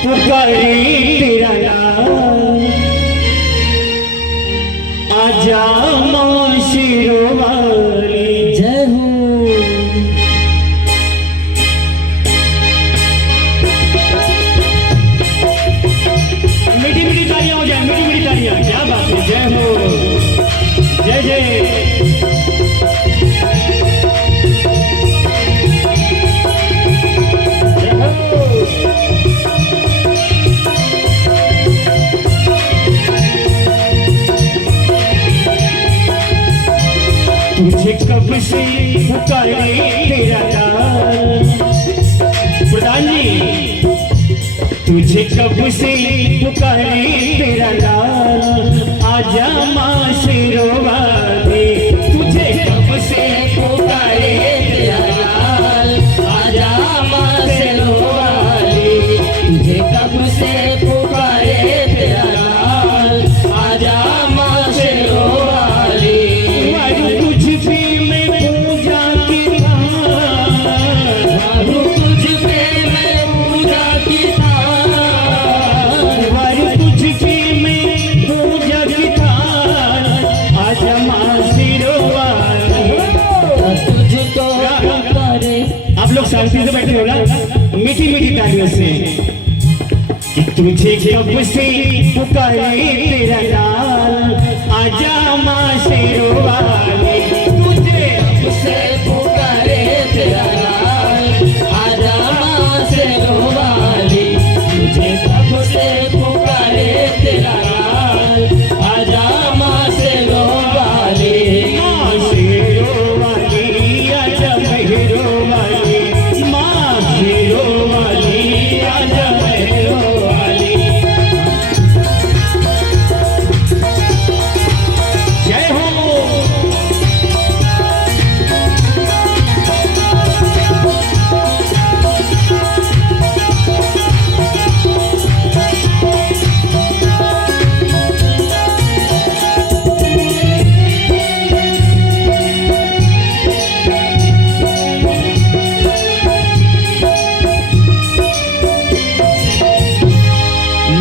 पुकारे तेरा नाम, आजा मां शेरों वाली जय हो। मीठी मीठी तालियां हो जाए, मीठी मीठी तालियां, क्या बात है, जय हो, जय जय। तुझे कब से पुकारे तेरा नाम, प्रधान जी तुझे कब से पुकारे तेरा नाम, आजा मां शेरों वाली। तुझे कब से पुकारे तेरा नाम, आजा मां शेरों वाली। तुझे कब से पुकारे तेरा नाम, आजा मां शेरों वाली। आप लोग शांति से बैठे हो ना, मीठी मीठी तालियों से। कि तुझे कब से पुकारे तेरा नाम, आजा मां शेरों वाली। तुझे कब से पुकारे तेरा नाम, आजा मां शेरों वाली। तुझे कब से पुकारे तेरा नाम, आजा मां शेरों वाली। मां शेरों वाली आजा मेहरों वाली, मां शेरों वाली आजा मेहरों वाली। जय हो।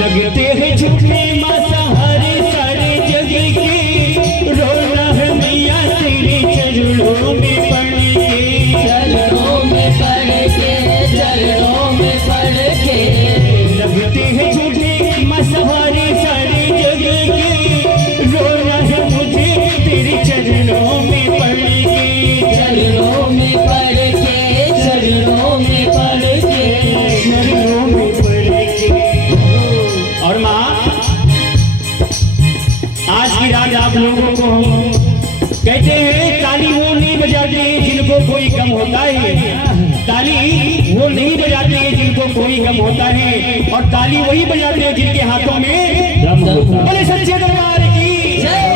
लगते हैं झूठे माता हरे सारे जग के, रोना है मैया तेरे चरणों में पड़ के, चरणों में पड़ के, चरणों में पड़ के। लगते हैं झूठे माता हरे सारे जग के, रोना है मुझे तेरे चरणों में पड़ के, चरणों में पड़ के, चरणों में पड़ के, चरणों में पड़ के। और माँ आज की रात आप लोगों को हम कहते हैं, ताली वो नहीं बजाते जिनको कोई कम होता है, ताली वो नहीं बजाते जिनको कोई गम होता है, और ताली वही बजाते हैं जिनके हाथों में दम होता है। बोले सच्चे दरबार की जय।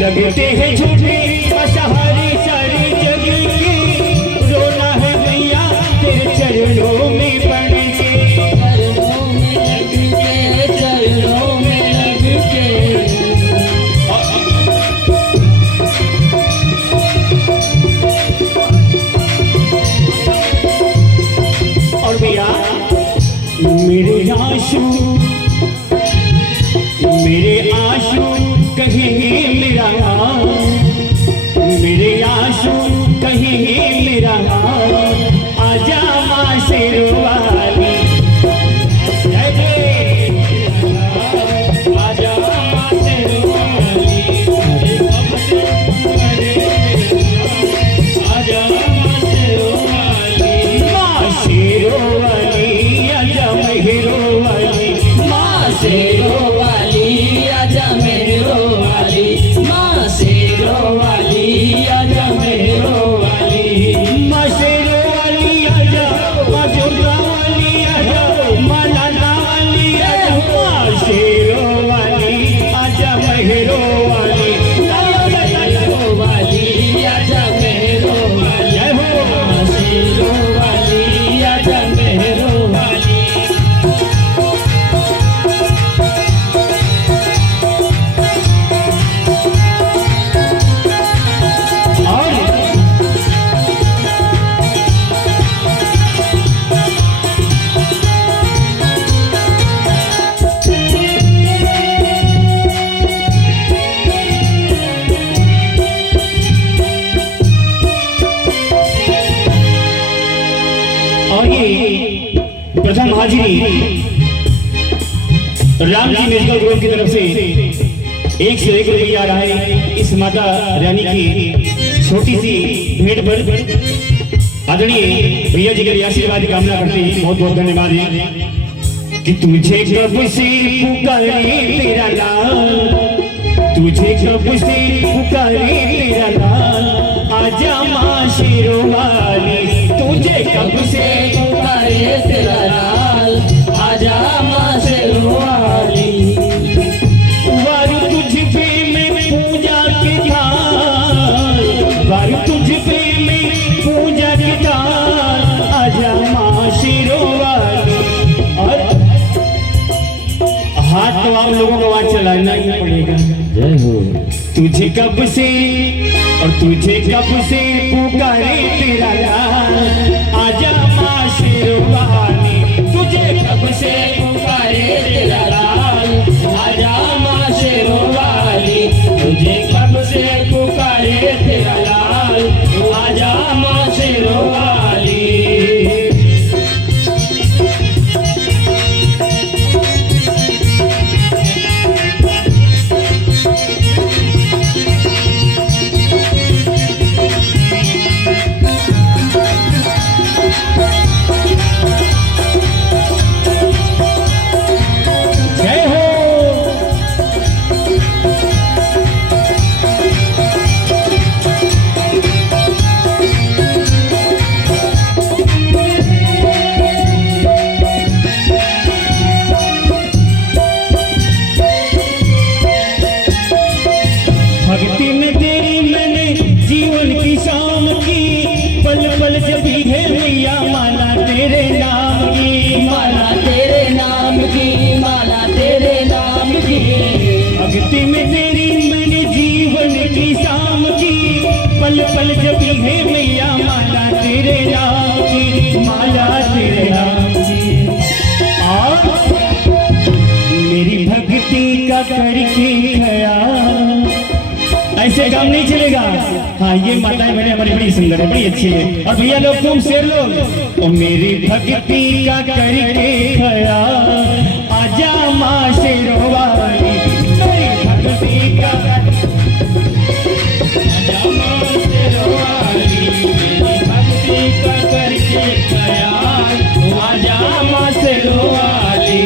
लगते हैं झूठे असहारे सारे जग के, रोना है मैया तेरे चरणों में पड़ के, चरणों में लग के, चरणों में लग के। और भैया मेरे आंसू कहेंगे मेरा नाम, मेरे आंसू कहेंगे मेरा नाम, आजा मां शेरों वाली। जय जय आजा मां शेरों वाली। आजा मां शेरों वाली, मां शेरों वाली आजा मेहरों वाली। और ये प्रथम हाजिरी राम जी म्यूजिकल ग्रुप की तरफ से 1 से 1 रुपया आ रहा है इस माता रानी की छोटी सी भेंट पर आदरणीय भैया जी के लिए आशीर्वाद की कामना करते हैं। बहुत बहुत धन्यवाद है कि तुझे कब से पुकारे तेरा लाल, तुझे कब से पुकारे तेरा लाल, आजा माँ शेरों वाली, तुझे कब से पुकारे तेरा लाल, आजा माँ शेरों वाली। वारू तुझ पे मैं पूजा के थाल, वारू तुझ पे मैं पूजा के थाल, आजा माँ शेरों वाली। और हाथ तो आप लोगों को आवाज चलाना ही पड़ेगा। जय हो। तुझे कब से और तुझे कब से पुकारे तेरा लाल, आजा माँ शेरों वाली, तुझे कब से पुकारे तेरा लाल, आजा माँ शेरों वाली, तुझे कब से पुकारे तेरा लाल, आजा माँ शेरों वाली। भक्ति में तेरी मैंने जीवन की शाम की, पल पल जबी है मैया माला तेरे नाम की, माला तेरे नाम की, माला तेरे नाम की। भक्ति में तेरी मैंने जीवन की शाम की, पल पल जबी है मैया माला तेरे नाम की, माला तेरे नाम की। और मेरी भक्ति का करके ख्याल, ऐसे काम नहीं चलेगा। हाँ ये माताएं मैंने हमारी बड़ी सुंदर है, बड़ी अच्छी है। और भैया लोग तुम शेर लोग, और मेरी भक्ति का करके ख्याल, आजा माँ शेरों वाली, मेरी भक्ति का आजा माँ शेरों वाली, मेरी भक्ति का करके ख्याल, आजा माँ शेरों वाली।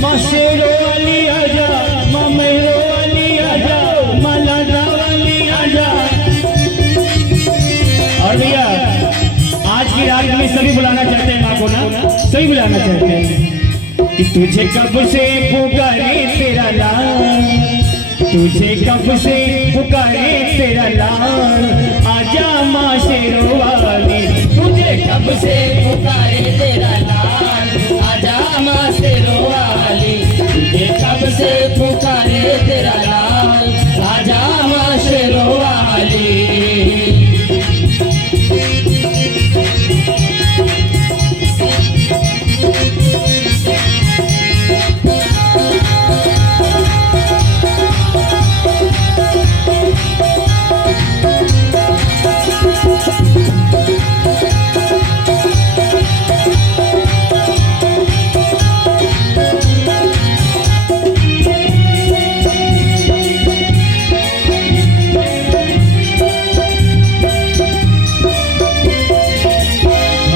माँ शेरों वाली आजा, माँ मेहरों वाली आजा, माँ लाडा वाली आजा। और भैया आज की रात में सभी बुलाना चाहते हैं माँ को ना, सभी बुलाना चाहते हैं कि तुझे कब से पुकारे तेरा लाल, तुझे कब से पुकारे तेरा लाल, आजा माँ शेरों वाली, तुझे कब से पुकारे तेरा लाल, आजा माँ शेरों वाली, तुझे कब से पुकारे तेरा लाल, आजा माँ शेरों वाली।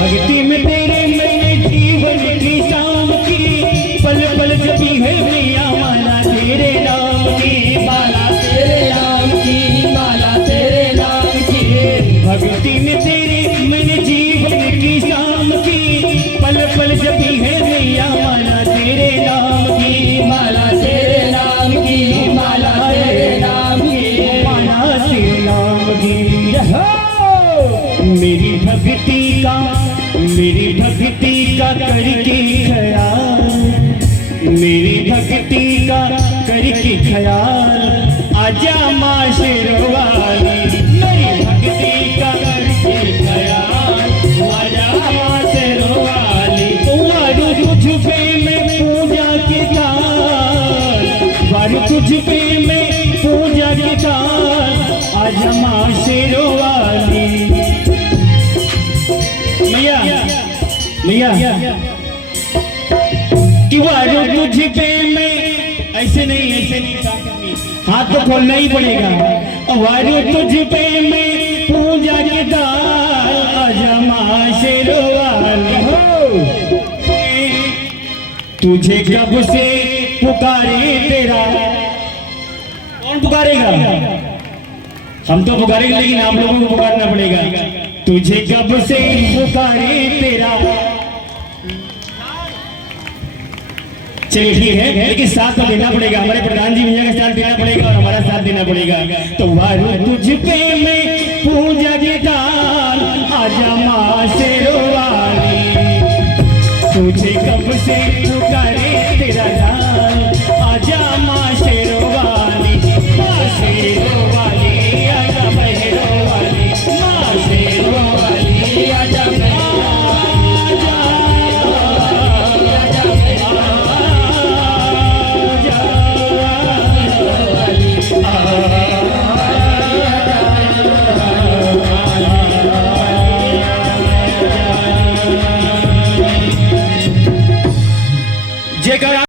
भक्ति में तेरे मैंने जीवन की शाम की, पल पल जबी है मैया माला तेरे नाम की, माला तेरे नाम की, माला तेरे नाम की। भक्ति में तेरे मैंने जीवन की शाम की, पल पल जबी है मैया माला तेरे नाम की, माला तेरे नाम की, माला तेरे नाम की, माला तेरे नाम की। मेरी भक्ति का, मेरी भक्ति का करके ख्याल, मेरी भक्ति का करके ख्याल, आजा माँ शेरों वाली, मेरी भक्ति का करके ख्याल, आजा माँ शेरों वाली। कि वारू तुझ पे मैं ऐसे नहीं हाथ तो खोलना ही पड़ेगा। वारू तुझ पे मैं पूजा के दाल अजमा शेरवाल हो। तुझे कब से पुकारे तेरा, कौन पुकारेगा? हम तो पुकारेंगे लेकिन आप लोगों को पुकारना पड़ेगा। तुझे कब से पुकारे तेरा, चलिए ठीक है, लेकिन साथ तो देना पड़ेगा, हमारे प्रधान जी भैया का साथ देना पड़ेगा और हमारा साथ देना पड़ेगा। तो वारू तुझ पे मैं पूजा के दाल आजा माँ शेरवाली, तुझे कब से